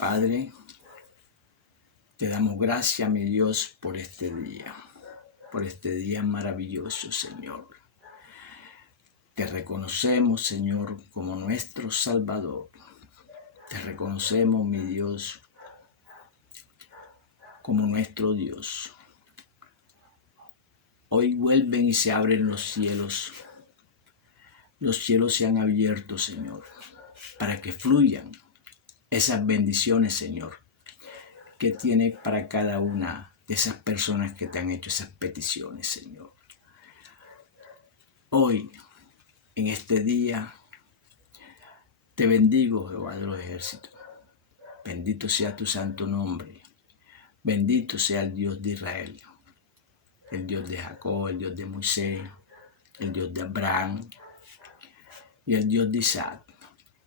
Padre, te damos gracias, mi Dios, por este día maravilloso, Señor. Te reconocemos, Señor, como nuestro Salvador. Te reconocemos, mi Dios, como nuestro Dios. Hoy vuelven y se abren los cielos. Los cielos se han abierto, Señor, para que fluyan esas bendiciones, Señor, que tiene para cada una de esas personas que te han hecho esas peticiones, Señor. Hoy, en este día, te bendigo, Jehová de los ejércitos. Bendito sea tu santo nombre. Bendito sea el Dios de Israel, el Dios de Jacob, el Dios de Moisés, el Dios de Abraham y el Dios de Isaac.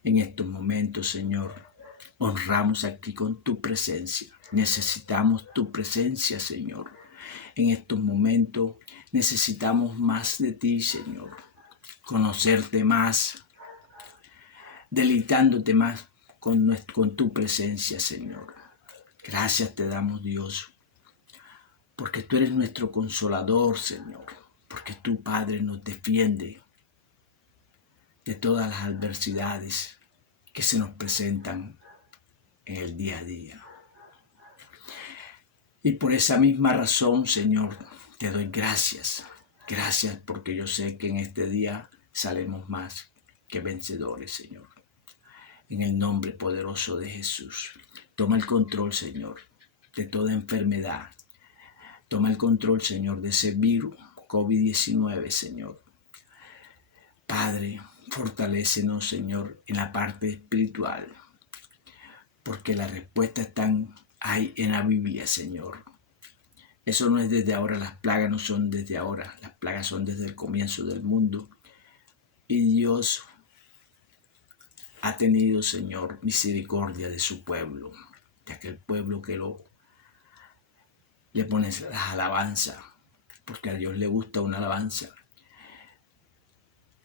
En estos momentos, Señor, honramos aquí con tu presencia. Necesitamos tu presencia, Señor. En estos momentos necesitamos más de ti, Señor. Conocerte más, deleitándote más con tu presencia, Señor. Gracias te damos, Dios, porque tú eres nuestro consolador, Señor. Porque tu Padre nos defiende de todas las adversidades que se nos presentan en el día a día. Y por esa misma razón, Señor, te doy gracias. Gracias porque yo sé que en este día salemos más que vencedores, Señor. En el nombre poderoso de Jesús. Toma el control, Señor, de toda enfermedad. Toma el control, Señor, de ese virus COVID-19, Señor. Padre, fortalécenos, Señor, en la parte espiritual, porque las respuestas están ahí en la Biblia, Señor. Eso no es desde ahora, las plagas no son desde ahora, las plagas son desde el comienzo del mundo. Y Dios ha tenido, Señor, misericordia de su pueblo, de aquel pueblo que le pone las alabanzas, porque a Dios le gusta una alabanza.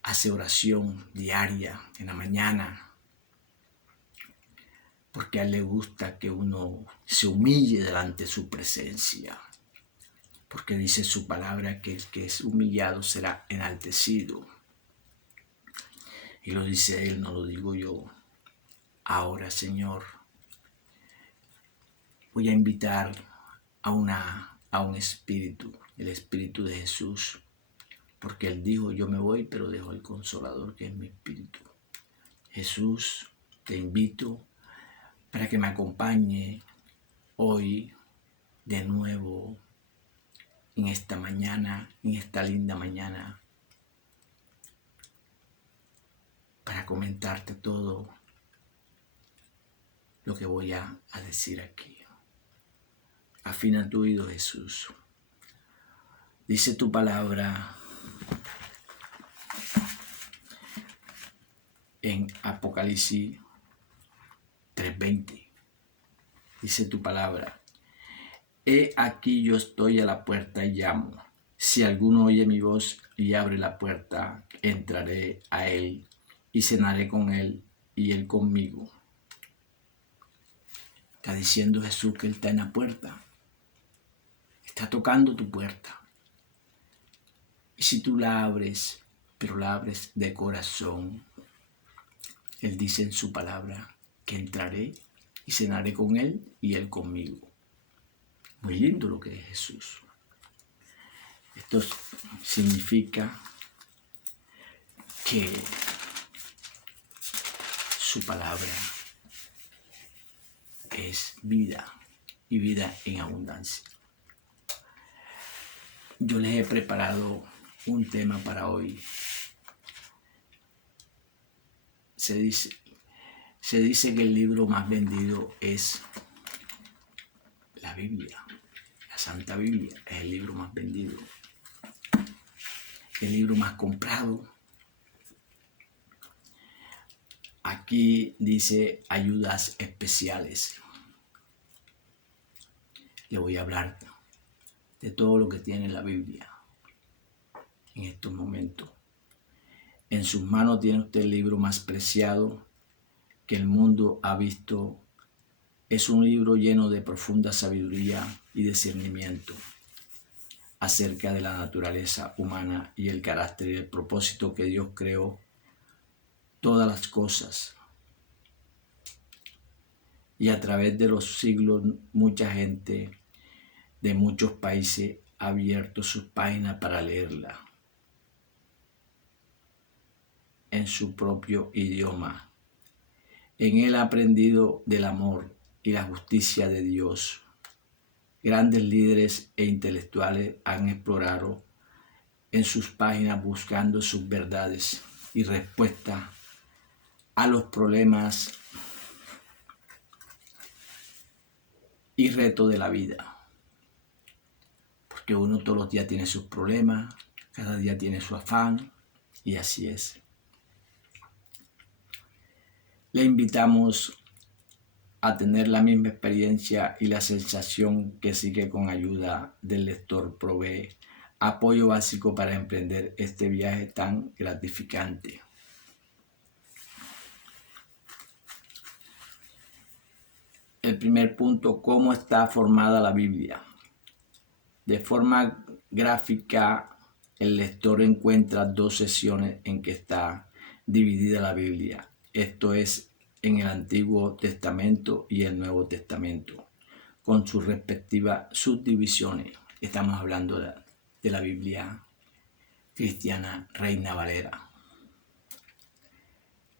Hace oración diaria en la mañana, porque a él le gusta que uno se humille delante de su presencia, porque dice su palabra que el que es humillado será enaltecido. Y lo dice él, no lo digo yo. Ahora, Señor, voy a invitar a un espíritu, el Espíritu de Jesús, porque él dijo, yo me voy, pero dejo el Consolador, que es mi espíritu. Jesús, te invito para que me acompañe hoy de nuevo en esta mañana, en esta linda mañana, para comentarte todo lo que voy a decir aquí. Afina tu oído, Jesús. Dice tu palabra en Apocalipsis 3:20. Dice tu palabra: he aquí yo estoy a la puerta y llamo. Si alguno oye mi voz y abre la puerta, entraré a él y cenaré con él y él conmigo. Está diciendo Jesús que él está en la puerta. Está tocando tu puerta. Y si tú la abres, pero la abres de corazón, él dice en su palabra que entraré y cenaré con él y él conmigo. Muy lindo lo que es Jesús. Esto significa que su palabra es vida y vida en abundancia. Yo les he preparado un tema para hoy. Se dice que el libro más vendido es la Biblia. La Santa Biblia es el libro más vendido. El libro más comprado. Aquí dice ayudas especiales. Le voy a hablar de todo lo que tiene la Biblia en estos momentos. En sus manos tiene usted el libro más preciado que el mundo ha visto Es un libro lleno de profunda sabiduría y discernimiento acerca de la naturaleza humana y el carácter y el propósito que Dios creó todas las cosas. Y a través de los siglos, mucha gente de muchos países ha abierto sus páginas para leerla en su propio idioma. En él ha aprendido del amor y la justicia de Dios. Grandes líderes e intelectuales han explorado en sus páginas buscando sus verdades y respuestas a los problemas y retos de la vida. Porque uno todos los días tiene sus problemas, cada día tiene su afán, y así es. Le invitamos a tener la misma experiencia y la sensación que sigue con ayuda del lector provee apoyo básico para emprender este viaje tan gratificante. El primer punto, ¿cómo está formada la Biblia? De forma gráfica, el lector encuentra dos secciones en que está dividida la Biblia. Esto es en el Antiguo Testamento y el Nuevo Testamento, con sus respectivas subdivisiones. Estamos hablando de la Biblia cristiana Reina Valera.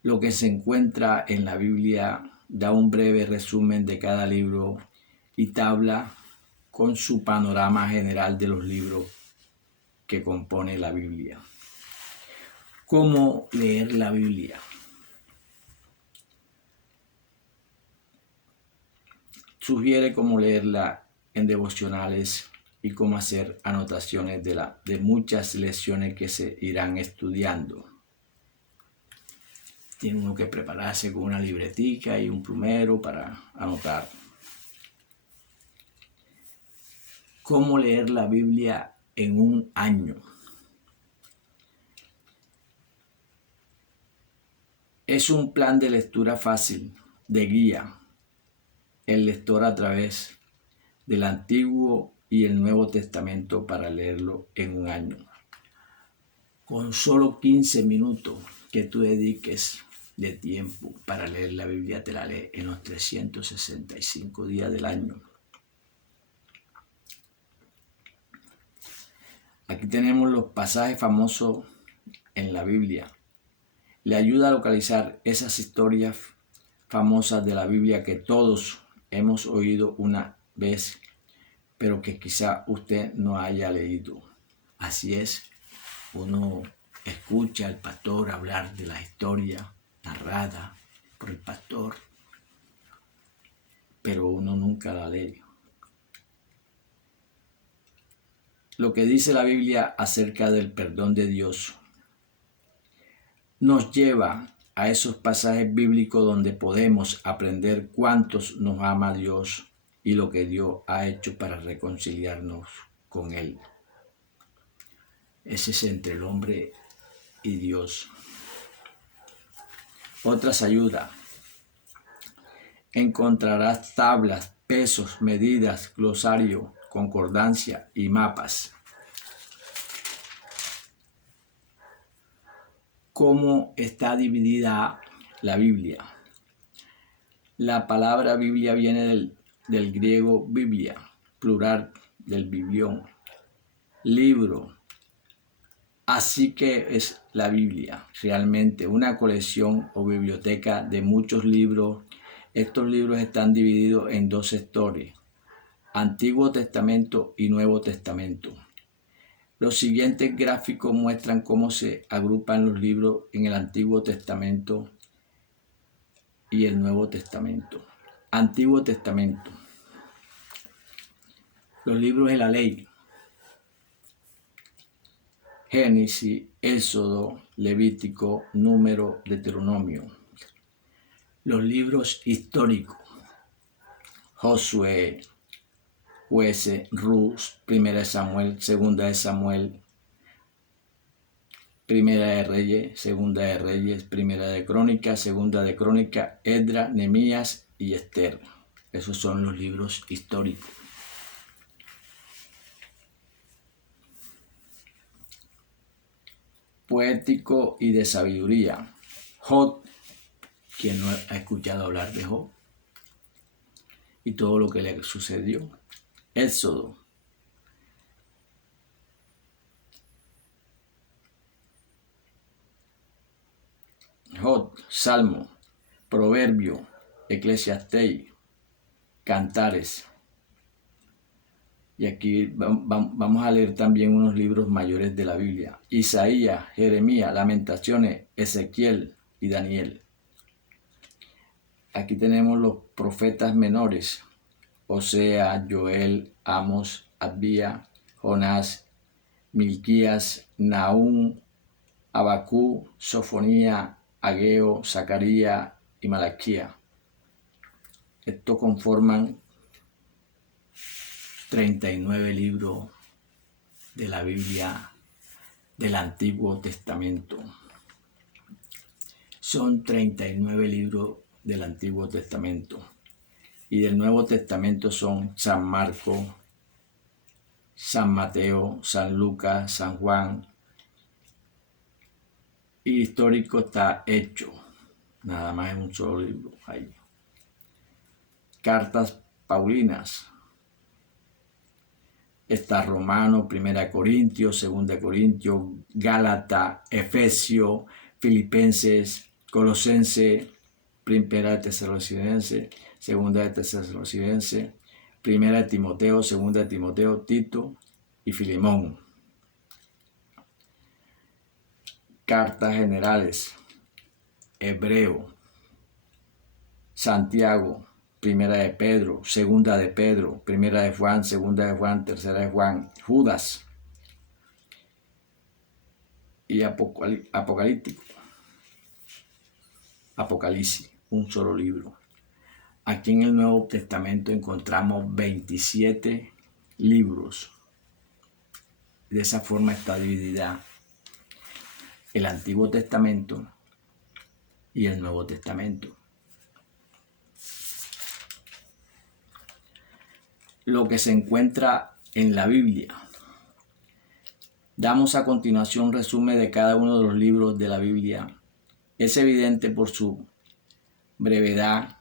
Lo que se encuentra en la Biblia da un breve resumen de cada libro y tabla con su panorama general de los libros que compone la Biblia. ¿Cómo leer la Biblia? Sugiere cómo leerla en devocionales y cómo hacer anotaciones de muchas lecciones que se irán estudiando. Tiene uno que prepararse con una libretica y un plumero para anotar. ¿Cómo leer la Biblia en un año? Es un plan de lectura fácil, de guía el lector a través del Antiguo y el Nuevo Testamento para leerlo en un año. Con solo 15 minutos que tú dediques de tiempo para leer la Biblia, te la lees en los 365 días del año. Aquí tenemos los pasajes famosos en la Biblia. Le ayuda a localizar esas historias famosas de la Biblia que todos hemos oído una vez, pero que quizá usted no haya leído. Así es, uno escucha al pastor hablar de la historia narrada por el pastor, pero uno nunca la lee. Lo que dice la Biblia acerca del perdón de Dios nos lleva a esos pasajes bíblicos donde podemos aprender cuántos nos ama Dios y lo que Dios ha hecho para reconciliarnos con Él. Ese es entre el hombre y Dios. Otras ayudas. Encontrarás tablas, pesos, medidas, glosario, concordancia y mapas. ¿Cómo está dividida la Biblia? La palabra Biblia viene del griego biblia, plural del biblión, libro. Así que es la Biblia, realmente una colección o biblioteca de muchos libros. Estos libros están divididos en dos sectores, Antiguo Testamento y Nuevo Testamento. Los siguientes gráficos muestran cómo se agrupan los libros en el Antiguo Testamento y el Nuevo Testamento. Antiguo Testamento. Los libros de la ley. Génesis, Éxodo, Levítico, Número, Deuteronomio. Los libros históricos. Josué, Jueces, Ruth, Primera de Samuel, Segunda de Samuel, Primera de Reyes, Segunda de Reyes, Primera de Crónicas, Segunda de Crónicas, Esdras, Nehemías y Esther. Esos son los libros históricos. Poético y de sabiduría. Job, quien no ha escuchado hablar de Job y todo lo que le sucedió. Éxodo. Job, Salmo, Proverbio, Eclesiastés, Cantares. Y aquí vamos a leer también unos libros mayores de la Biblia. Isaías, Jeremías, Lamentaciones, Ezequiel y Daniel. Aquí tenemos los profetas menores. Osea, Joel, Amos, Abdías, Jonás, Milquías, Nahum, Abacú, Sofonía, Ageo, Zacarías y Malaquías. Estos conforman 39 libros de la Biblia del Antiguo Testamento. Son 39 libros del Antiguo Testamento. Y del Nuevo Testamento son San Marcos, San Mateo, San Lucas, San Juan. Y histórico está Hechos. Nada más en un solo libro ahí. Cartas Paulinas. Está Romano, 1 Corintios, 2 Corintios, Gálatas, Efesios, Filipenses, Colosenses, 1 Tesalonicenses, 2 Tesalonicenses, 1 Timoteo, 2 Timoteo, Tito y Filemón. Cartas generales. Hebreo, Santiago, 1 de Pedro, 2 de Pedro, 1 de Juan, 2 de Juan, 3 de Juan, Judas y Apocalíptico. Apocalipsis, un solo libro. Aquí en el Nuevo Testamento encontramos 27 libros. De esa forma está dividida el Antiguo Testamento y el Nuevo Testamento. Lo que se encuentra en la Biblia. Damos a continuación un resumen de cada uno de los libros de la Biblia. Es evidente por su brevedad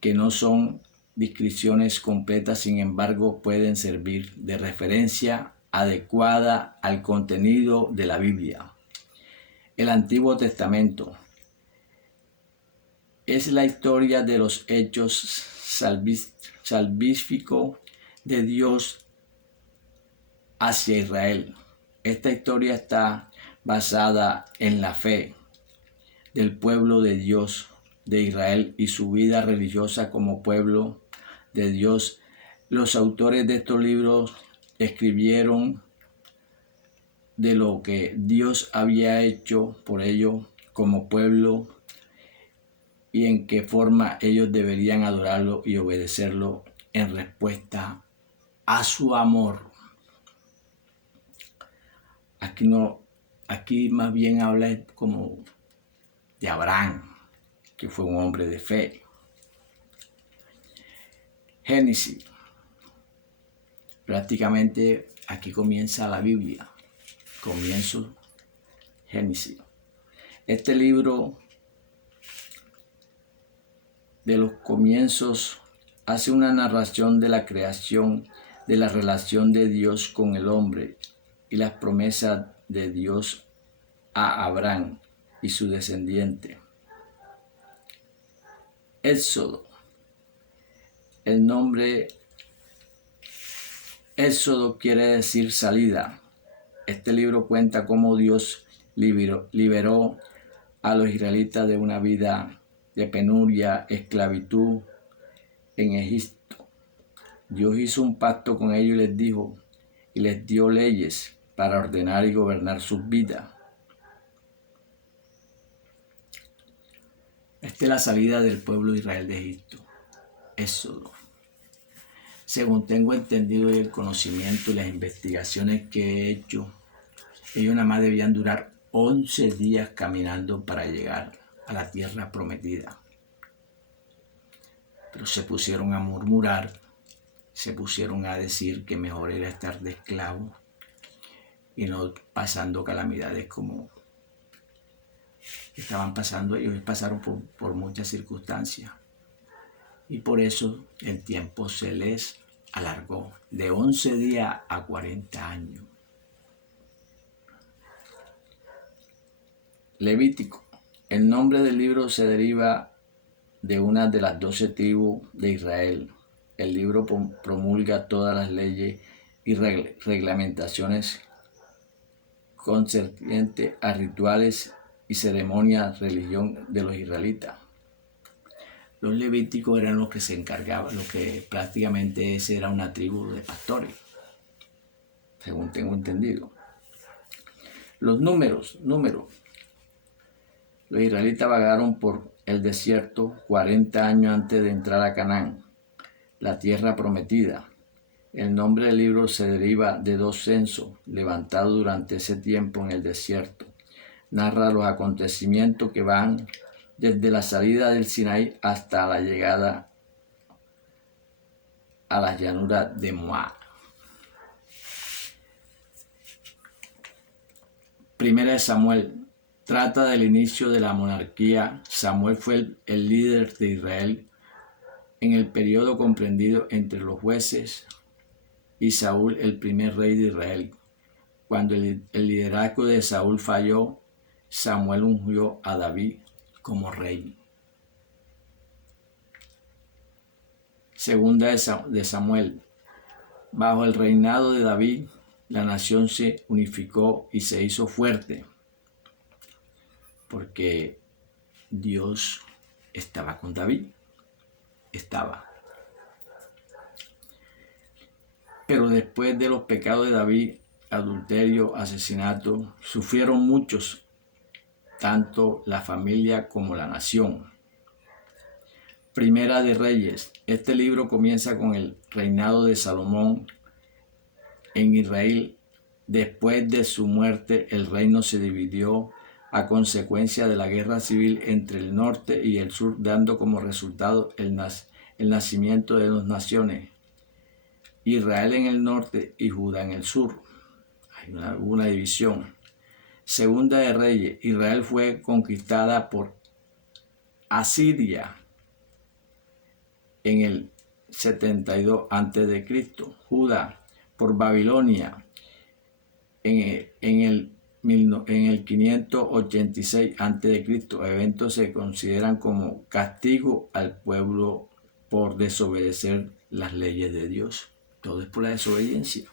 que no son descripciones completas, sin embargo pueden servir de referencia adecuada al contenido de la Biblia. El Antiguo Testamento es la historia de los hechos salvíficos de Dios hacia Israel. Esta historia está basada en la fe del pueblo de Dios de Israel y su vida religiosa como pueblo de Dios. Los autores de estos libros escribieron de lo que Dios había hecho por ellos como pueblo y en qué forma ellos deberían adorarlo y obedecerlo en respuesta a su amor. Aquí más bien habla como de Abraham, que fue un hombre de fe. Génesis. Prácticamente aquí comienza la Biblia. Comienzo Génesis. Este libro de los comienzos hace una narración de la creación, de la relación de Dios con el hombre y las promesas de Dios a Abraham y su descendiente. Éxodo. El nombre Éxodo quiere decir salida. Este libro cuenta cómo Dios liberó a los israelitas de una vida de penuria, esclavitud en Egipto. Dios hizo un pacto con ellos y les dijo, y les dio leyes para ordenar y gobernar sus vidas. Esta es la salida del pueblo de Israel de Egipto. Éxodo. Según tengo entendido y el conocimiento y las investigaciones que he hecho, ellos nada más debían durar 11 días caminando para llegar a la tierra prometida. pero se pusieron a murmurar, se pusieron a decir que mejor era estar de esclavo y no pasando calamidades como estaban pasando. Ellos pasaron por muchas circunstancias y por eso el tiempo se les alargó de 11 días a 40 años. Levítico. El nombre del libro se deriva de una de las 12 tribus de Israel. El libro promulga todas las leyes y reglamentaciones concernientes a rituales y ceremonias, religión de los israelitas. Los levíticos eran los que se encargaban, lo que prácticamente ese era una tribu de pastores, según tengo entendido. Los números. Los israelitas vagaron por el desierto 40 años antes de entrar a Canaán, la tierra prometida. El nombre del libro se deriva de 2 censos levantados durante ese tiempo en el desierto. Narra los acontecimientos que van desde la salida del Sinaí hasta la llegada a las llanuras de Moab. Primera de Samuel. Trata del inicio de la monarquía. Samuel fue el líder de Israel en el periodo comprendido entre los jueces y Saúl, el primer rey de Israel. Cuando el liderazgo de Saúl falló, Samuel ungió a David como rey. Segunda de Samuel. Bajo el reinado de David, la nación se unificó y se hizo fuerte, porque Dios estaba con David. Pero después de los pecados de David, adulterio, asesinato, sufrieron muchos, tanto la familia como la nación. Primera de Reyes. Este libro comienza con el reinado de Salomón en Israel. Después de su muerte, el reino se dividió a consecuencia de la guerra civil entre el norte y el sur, dando como resultado el nacimiento de 2 naciones, Israel en el norte y Judá en el sur. Hay una división. Segunda de Reyes. Israel fue conquistada por Asiria en el 72 a.C. Judá por Babilonia en el 586 a.C. Eventos se consideran como castigo al pueblo por desobedecer las leyes de Dios. Todo es por la desobediencia.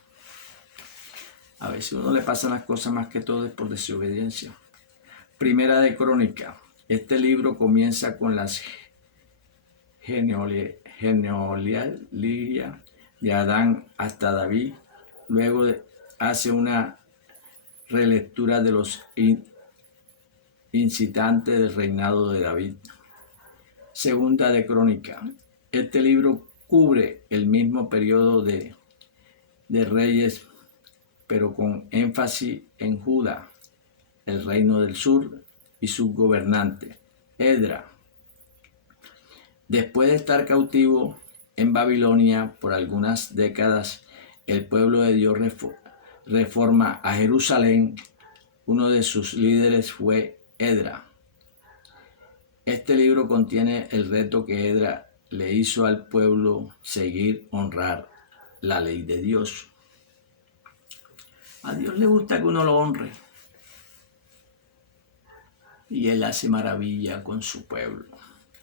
A veces a uno le pasan las cosas más que todo es por desobediencia. Primera de Crónica. Este libro comienza con las genealogía de Adán hasta David. Luego hace una relectura de los incitantes del reinado de David. Segunda de Crónica. Este libro cubre el mismo periodo de reyes, pero con énfasis en Judá, el reino del sur y sus gobernantes. Esdras. Después de estar cautivo en Babilonia por algunas décadas, el pueblo de Dios reforma a Jerusalén. Uno de sus líderes fue Esdras. Este libro contiene el reto que Esdras le hizo al pueblo: seguir, honrar la ley de Dios. A Dios le gusta que uno lo honre. Y Él hace maravilla con su pueblo.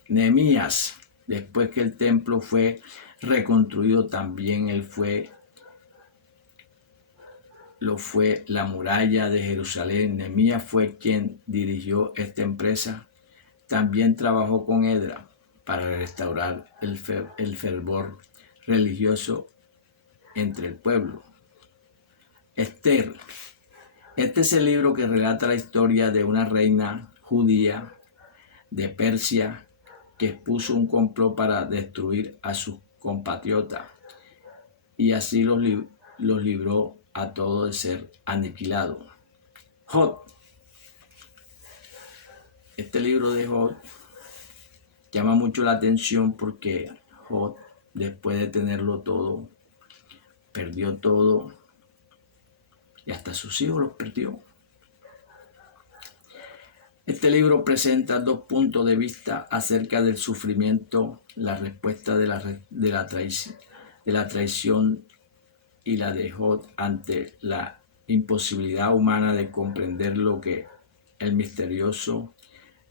Nehemías, después que el templo fue reconstruido, también lo fue la muralla de Jerusalén. Nehemías fue quien dirigió esta empresa. También trabajó con Esdras para restaurar el fervor religioso entre el pueblo. Esther. Este es el libro que relata la historia de una reina judía de Persia que expuso un complot para destruir a sus compatriotas y así los libró a todos de ser aniquilados. Job. Este libro de Job llama mucho la atención porque Job, después de tenerlo todo, perdió todo y hasta sus hijos los perdió. Este libro presenta dos puntos de vista acerca del sufrimiento, la respuesta de la traición y la de Job ante la imposibilidad humana de comprender lo que el misterioso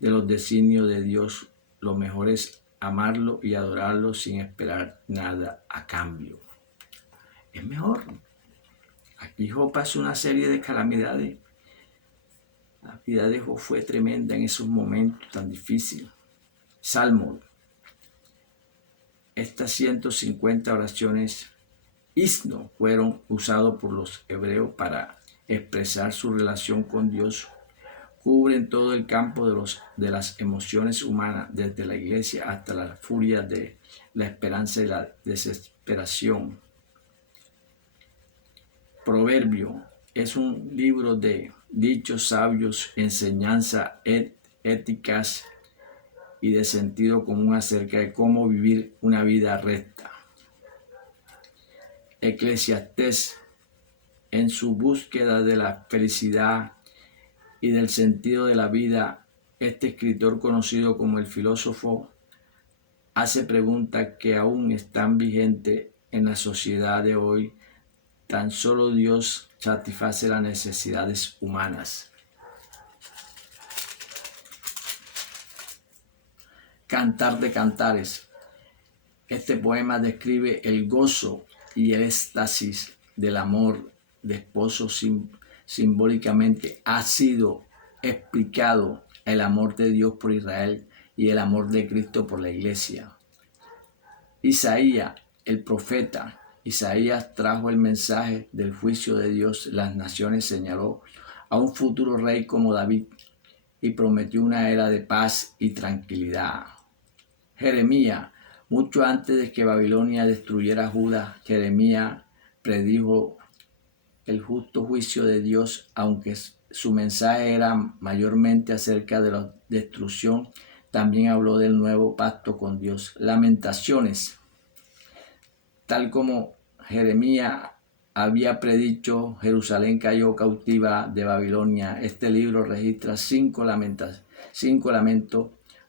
de los designios de Dios. Lo mejor es amarlo y adorarlo sin esperar nada a cambio. Es mejor. Aquí Job pasó una serie de calamidades. La vida de Job fue tremenda en esos momentos tan difíciles. Salmo. Estas 150 oraciones himnos fueron usados por los hebreos para expresar su relación con Dios. Cubren todo el campo de las emociones humanas, desde la iglesia hasta la furia de la esperanza y la desesperación. Proverbio es un libro de dichos sabios, enseñanzas éticas y de sentido común acerca de cómo vivir una vida recta. Eclesiastés, en su búsqueda de la felicidad y del sentido de la vida, este escritor conocido como el filósofo hace preguntas que aún están vigentes en la sociedad de hoy. Tan solo Dios satisface las necesidades humanas. Cantar de Cantares. Este poema describe el gozo y el éxtasis del amor de esposo. Simbólicamente ha sido explicado el amor de Dios por Israel y el amor de Cristo por la iglesia. Isaías, el profeta, Isaías trajo el mensaje del juicio de Dios. Las naciones señaló a un futuro rey como David y prometió una era de paz y tranquilidad. Jeremías, mucho antes de que Babilonia destruyera a Judá, Jeremías predijo el justo juicio de Dios, aunque su mensaje era mayormente acerca de la destrucción. También habló del nuevo pacto con Dios. Lamentaciones. Tal como Jeremías había predicho, Jerusalén cayó cautiva de Babilonia. Este libro registra cinco lamentos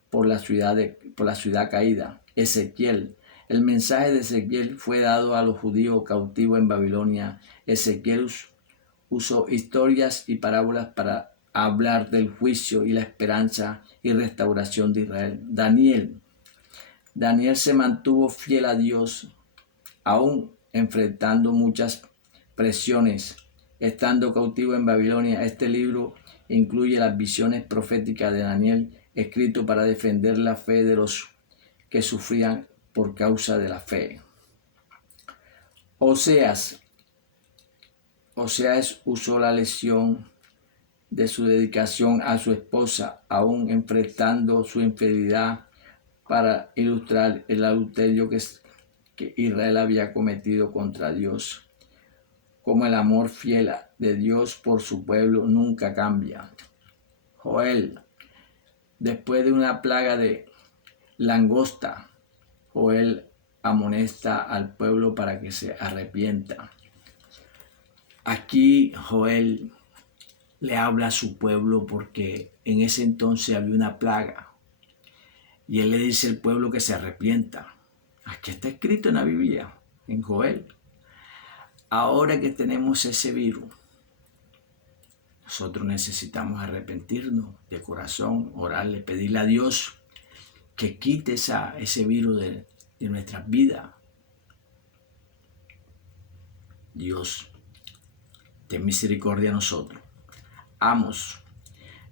por la ciudad caída. Ezequiel. El mensaje de Ezequiel fue dado a los judíos cautivos en Babilonia. Ezequiel usó historias y parábolas para hablar del juicio y la esperanza y restauración de Israel. Daniel se mantuvo fiel a Dios, aún enfrentando muchas presiones. Estando cautivo en Babilonia, este libro incluye las visiones proféticas de Daniel, escrito para defender la fe de los que sufrían por causa de la fe. Oseas usó la lección de su dedicación a su esposa, aún enfrentando su infidelidad, para ilustrar el adulterio que Israel había cometido contra Dios. Como el amor fiel de Dios por su pueblo nunca cambia. Joel, después de una plaga de langosta, Joel amonesta al pueblo para que se arrepienta. Aquí Joel le habla a su pueblo porque en ese entonces había una plaga y él le dice al pueblo que se arrepienta. Aquí está escrito en la Biblia, en Joel. Ahora que tenemos ese virus, nosotros necesitamos arrepentirnos de corazón, orarle, pedirle a Dios que quite ese virus de nuestras vidas. Dios, ten misericordia a nosotros. Amos.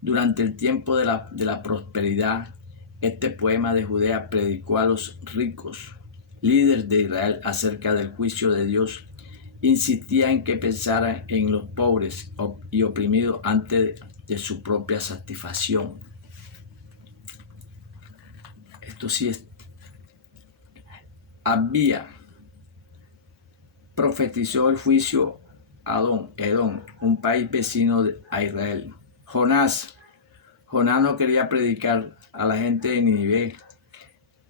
Durante el tiempo de la prosperidad, este poema de Judea predicó a los ricos, líderes de Israel, acerca del juicio de Dios. Insistía en que pensaran en los pobres y oprimidos antes de su propia satisfacción. Esto sí es. Abía profetizó el juicio a Edom, un país vecino a Israel. Jonás no quería predicar a la gente de Nínive,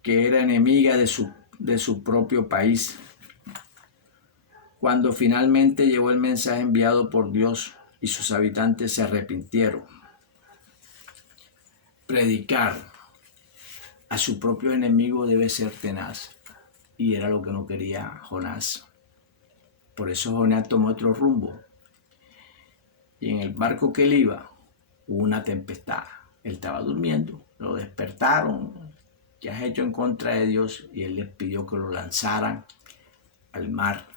que era enemiga de de su propio país. Cuando finalmente llegó el mensaje enviado por Dios y sus habitantes se arrepintieron, predicar a su propio enemigo debe ser tenaz, y era lo que no quería Jonás. Por eso Jonás tomó otro rumbo, y en el barco que él iba hubo una tempestad. Él estaba durmiendo, lo despertaron: ¿qué has hecho en contra de Dios? Y él les pidió que lo lanzaran al mar.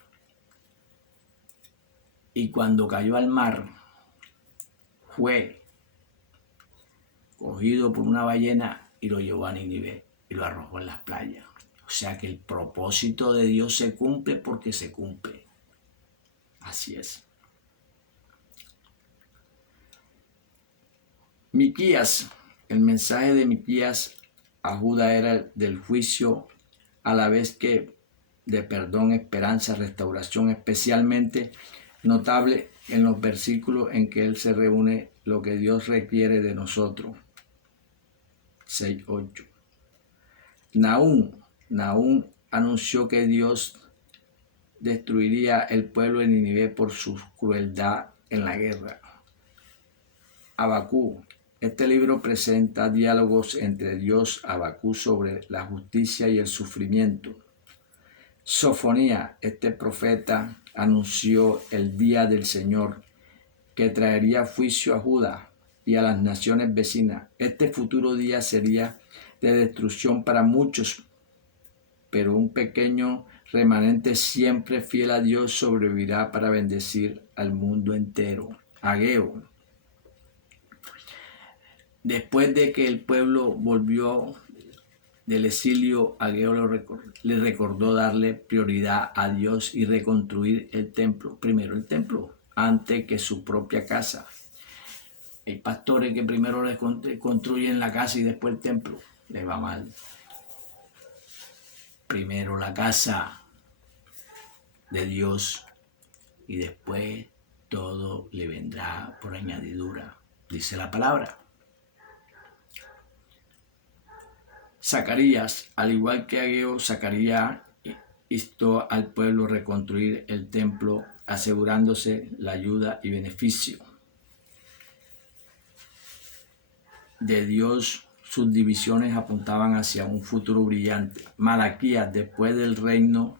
Y cuando cayó al mar, fue cogido por una ballena y lo llevó a Nínive y lo arrojó en las playas. O sea que el propósito de Dios se cumple porque se cumple. Así es. Miquías, el mensaje de Miquías a Judá era del juicio, a la vez que de perdón, esperanza, restauración, especialmente notable en los versículos en que él se reúne lo que Dios requiere de nosotros. 6:8. Nahum anunció que Dios destruiría el pueblo de Nínive por su crueldad en la guerra. Habacuc. Este libro presenta diálogos entre Dios y Habacuc sobre la justicia y el sufrimiento. Sofonía. Este profeta anunció el día del Señor, que traería juicio a Judá y a las naciones vecinas. Este futuro día sería de destrucción para muchos, pero un pequeño remanente siempre fiel a Dios sobrevivirá para bendecir al mundo entero. Ageo. Después de que el pueblo volvió del exilio, Ageo le recordó darle prioridad a Dios y reconstruir el templo. Primero el templo, antes que su propia casa. Hay pastores que primero construyen la casa y después el templo. Les va mal. Primero la casa de Dios y después todo le vendrá por añadidura, dice la palabra. Zacarías, al igual que Ageo, Zacarías instó al pueblo a reconstruir el templo, asegurándose la ayuda y beneficio de Dios. Sus divisiones apuntaban hacia un futuro brillante. Malaquías, después del reino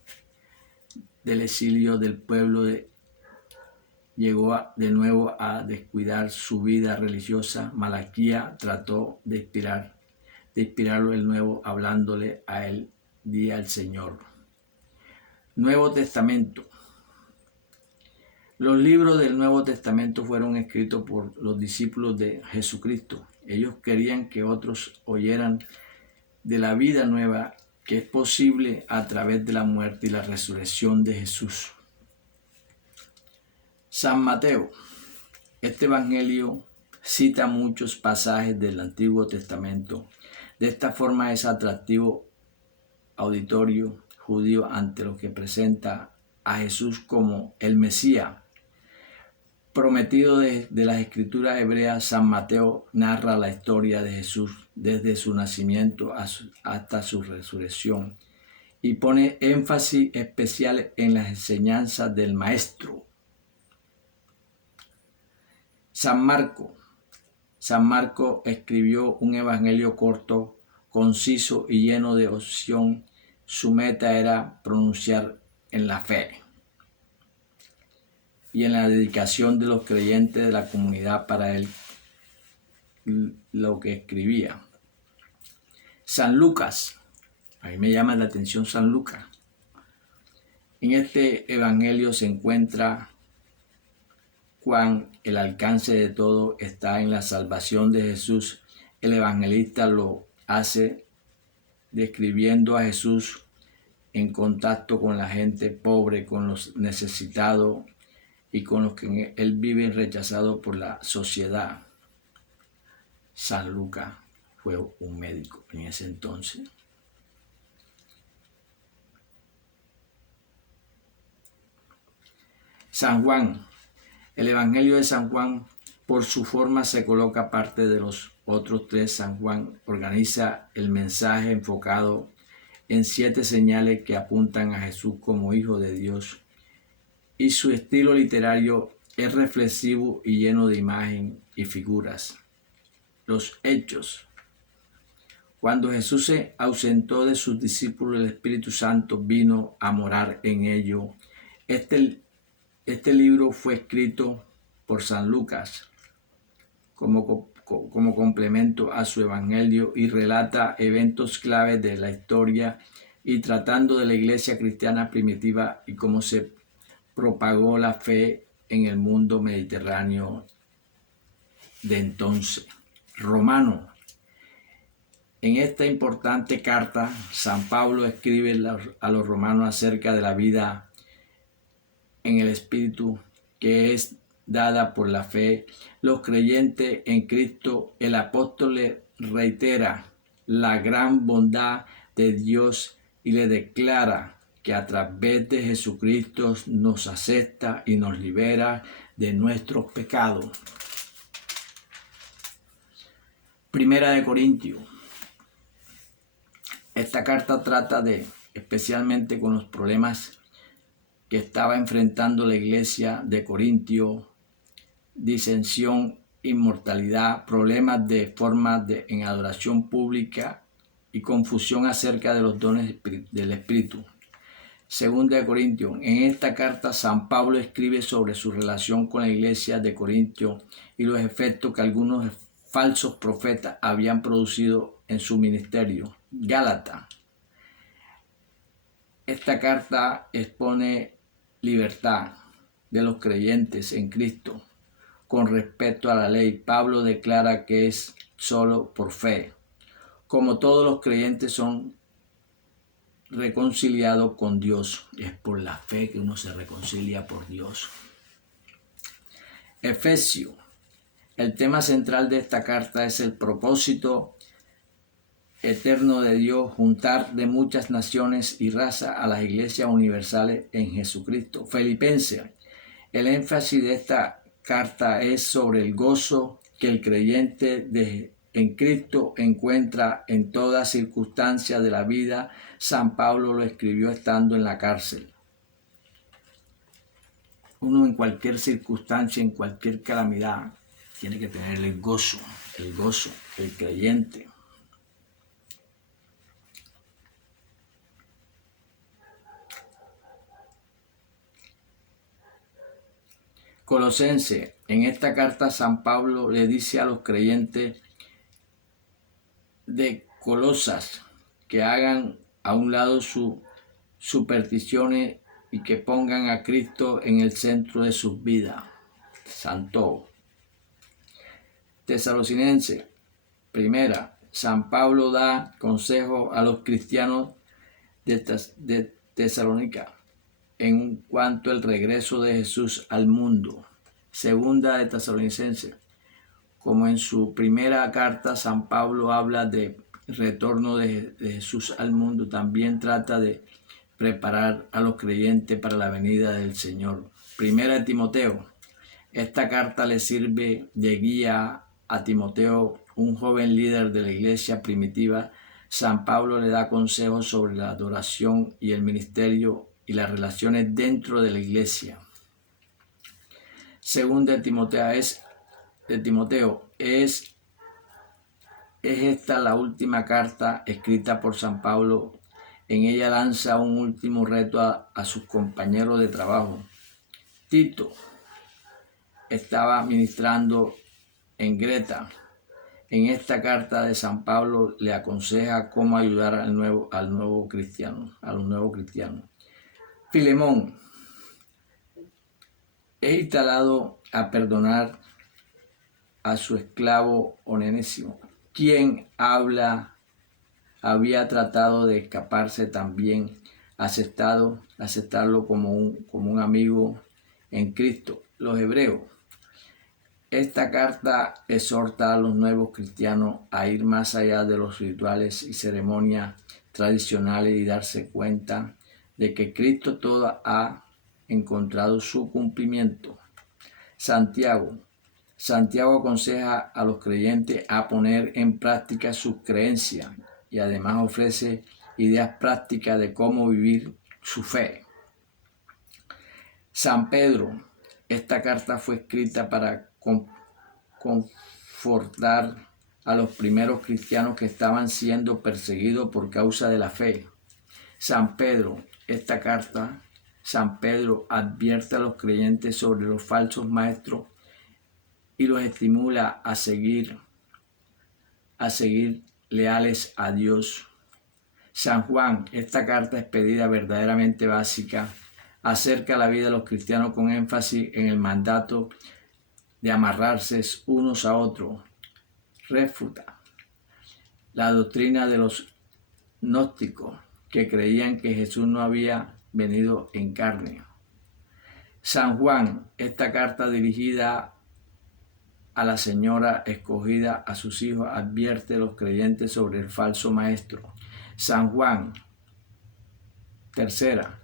del exilio del pueblo, llegó de nuevo a descuidar su vida religiosa. Malaquías trató de inspirarlo el nuevo, hablándole a él día al Señor. Nuevo Testamento. Los libros del Nuevo Testamento fueron escritos por los discípulos de Jesucristo. Ellos querían que otros oyeran de la vida nueva que es posible a través de la muerte y la resurrección de Jesús. San Mateo. Este evangelio cita muchos pasajes del Antiguo Testamento. De esta forma es atractivo auditorio judío ante los que presenta a Jesús como el Mesías prometido de las escrituras hebreas. San Mateo narra la historia de Jesús desde su nacimiento hasta su resurrección y pone énfasis especial en las enseñanzas del Maestro. San Marco. San Marco escribió un evangelio corto, conciso y lleno de opción. Su meta era pronunciar en la fe y en la dedicación de los creyentes de la comunidad para él lo que escribía. San Lucas. A mí me llama la atención San Lucas. En este evangelio se encuentra Juan. El alcance de todo está en la salvación de Jesús. El evangelista lo hace describiendo a Jesús en contacto con la gente pobre, con los necesitados y con los que él vive rechazado por la sociedad. San Lucas fue un médico en ese entonces. San Juan. El Evangelio de San Juan, por su forma, se coloca aparte de los otros tres. San Juan organiza el mensaje enfocado en 7 señales que apuntan a Jesús como Hijo de Dios, y su estilo literario es reflexivo y lleno de imagen y figuras. Los Hechos. Cuando Jesús se ausentó de sus discípulos, el Espíritu Santo vino a morar en ellos. Este libro fue escrito por San Lucas como complemento a su evangelio y relata eventos claves de la historia y tratando de la iglesia cristiana primitiva y cómo se propagó la fe en el mundo mediterráneo de entonces. Romano. En esta importante carta, San Pablo escribe a los romanos acerca de la vida en el Espíritu que es dada por la fe. Los creyentes en Cristo, el apóstol le reitera la gran bondad de Dios y le declara que a través de Jesucristo nos acepta y nos libera de nuestros pecados. Primera de Corintios. Esta carta trata especialmente con los problemas que estaba enfrentando la iglesia de Corintio, disensión, inmortalidad, problemas de forma en adoración pública y confusión acerca de los dones del Espíritu. Segunda de Corintios. En esta carta San Pablo escribe sobre su relación con la iglesia de Corintio y los efectos que algunos falsos profetas habían producido en su ministerio. Gálatas. Esta carta expone libertad de los creyentes en Cristo con respecto a la ley. Pablo declara que es solo por fe. Como todos los creyentes son reconciliados con Dios, es por la fe que uno se reconcilia por Dios. Efesios. El tema central de esta carta es el propósito eterno de Dios, juntar de muchas naciones y razas a las iglesias universales en Jesucristo. Filipenses. El énfasis de esta carta es sobre el gozo que el creyente en Cristo encuentra en toda circunstancia de la vida. San Pablo lo escribió estando en la cárcel. Uno en cualquier circunstancia, en cualquier calamidad, tiene que tener el gozo, el creyente. Colosenses. En esta carta San Pablo le dice a los creyentes de Colosas que hagan a un lado sus supersticiones y que pongan a Cristo en el centro de sus vidas. Santo. Tesalonicenses. Primera. San Pablo da consejo a los cristianos de Tesalónica en cuanto al regreso de Jesús al mundo. Segunda de Tesalonicenses. Como en su primera carta, San Pablo habla de retorno de Jesús al mundo, también trata de preparar a los creyentes para la venida del Señor. Primera de Timoteo. Esta carta le sirve de guía a Timoteo, un joven líder de la iglesia primitiva. San Pablo le da consejos sobre la adoración y el ministerio y las relaciones dentro de la iglesia. Segunda de Timoteo es esta la última carta escrita por San Pablo. En ella lanza un último reto a sus compañeros de trabajo. Tito estaba ministrando en Creta. En esta carta de San Pablo le aconseja cómo ayudar a los nuevos cristianos. Filemón es instalado a perdonar a su esclavo Onésimo, quien había tratado de escaparse, también aceptarlo como un amigo en Cristo. Los hebreos. Esta carta exhorta a los nuevos cristianos a ir más allá de los rituales y ceremonias tradicionales y darse cuenta de que Cristo todo ha encontrado su cumplimiento. Santiago aconseja a los creyentes a poner en práctica sus creencias y además ofrece ideas prácticas de cómo vivir su fe. San Pedro, esta carta fue escrita para confortar a los primeros cristianos que estaban siendo perseguidos por causa de la fe. San Pedro, esta carta, San Pedro advierte a los creyentes sobre los falsos maestros y los estimula a seguir leales a Dios. San Juan, esta carta expedida verdaderamente básica, acerca la vida de los cristianos con énfasis en el mandato de amarrarse unos a otros. Refuta la doctrina de los gnósticos que creían que Jesús no había venido en carne. San Juan, esta carta dirigida a la señora escogida, a sus hijos, advierte a los creyentes sobre el falso maestro. San Juan, tercera,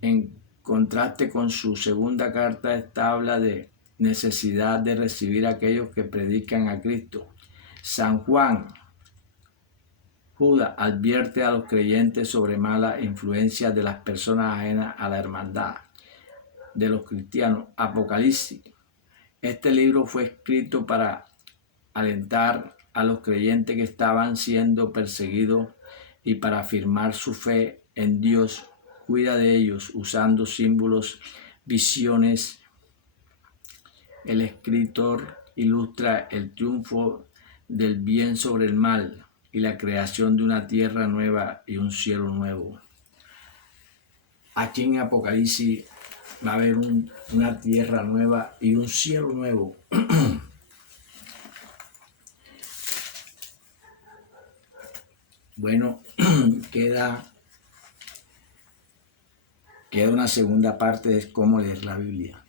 en contraste con su segunda carta, esta habla de necesidad de recibir a aquellos que predican a Cristo. San Juan, Judas, advierte a los creyentes sobre mala influencia de las personas ajenas a la hermandad de los cristianos. Apocalipsis. Este libro fue escrito para alentar a los creyentes que estaban siendo perseguidos y para afirmar su fe en Dios. Cuida de ellos usando símbolos, visiones. El escritor ilustra el triunfo del bien sobre el mal y la creación de una tierra nueva y un cielo nuevo. Aquí en Apocalipsis va a haber una tierra nueva y un cielo nuevo. Bueno, queda una segunda parte de cómo leer la Biblia.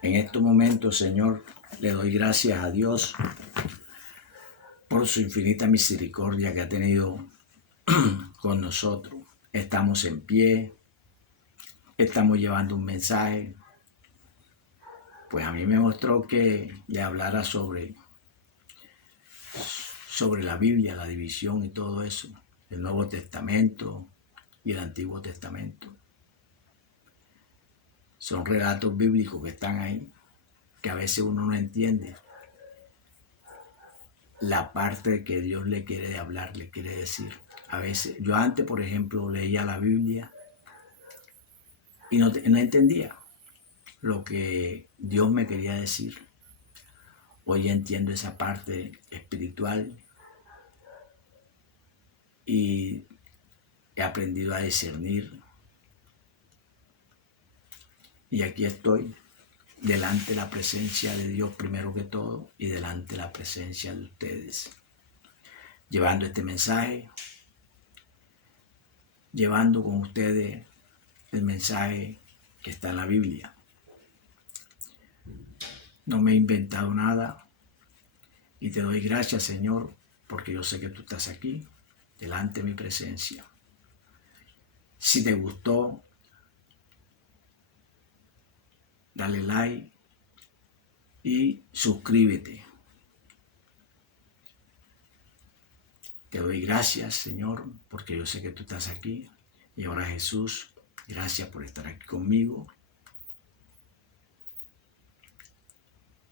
En estos momentos, Señor, le doy gracias a Dios por su infinita misericordia que ha tenido con nosotros. Estamos en pie, estamos llevando un mensaje. Pues a mí me mostró que le hablara sobre la Biblia, la división y todo eso, el Nuevo Testamento y el Antiguo Testamento. Son relatos bíblicos que están ahí, que a veces uno no entiende la parte que Dios le quiere hablar, le quiere decir. A veces, yo antes, por ejemplo, leía la Biblia y no entendía lo que Dios me quería decir. Hoy entiendo esa parte espiritual y he aprendido a discernir. Y aquí estoy, delante de la presencia de Dios primero que todo y delante de la presencia de ustedes, llevando este mensaje, llevando con ustedes el mensaje que está en la Biblia. No me he inventado nada y te doy gracias, Señor, porque yo sé que tú estás aquí, delante de mi presencia. Si te gustó, dale like y suscríbete. Te doy gracias, Señor, porque yo sé que tú estás aquí. Y ahora, Jesús, gracias por estar aquí conmigo.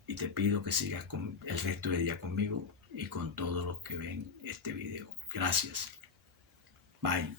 Y te pido que sigas con el resto del día conmigo y con todos los que ven este video. Gracias. Bye.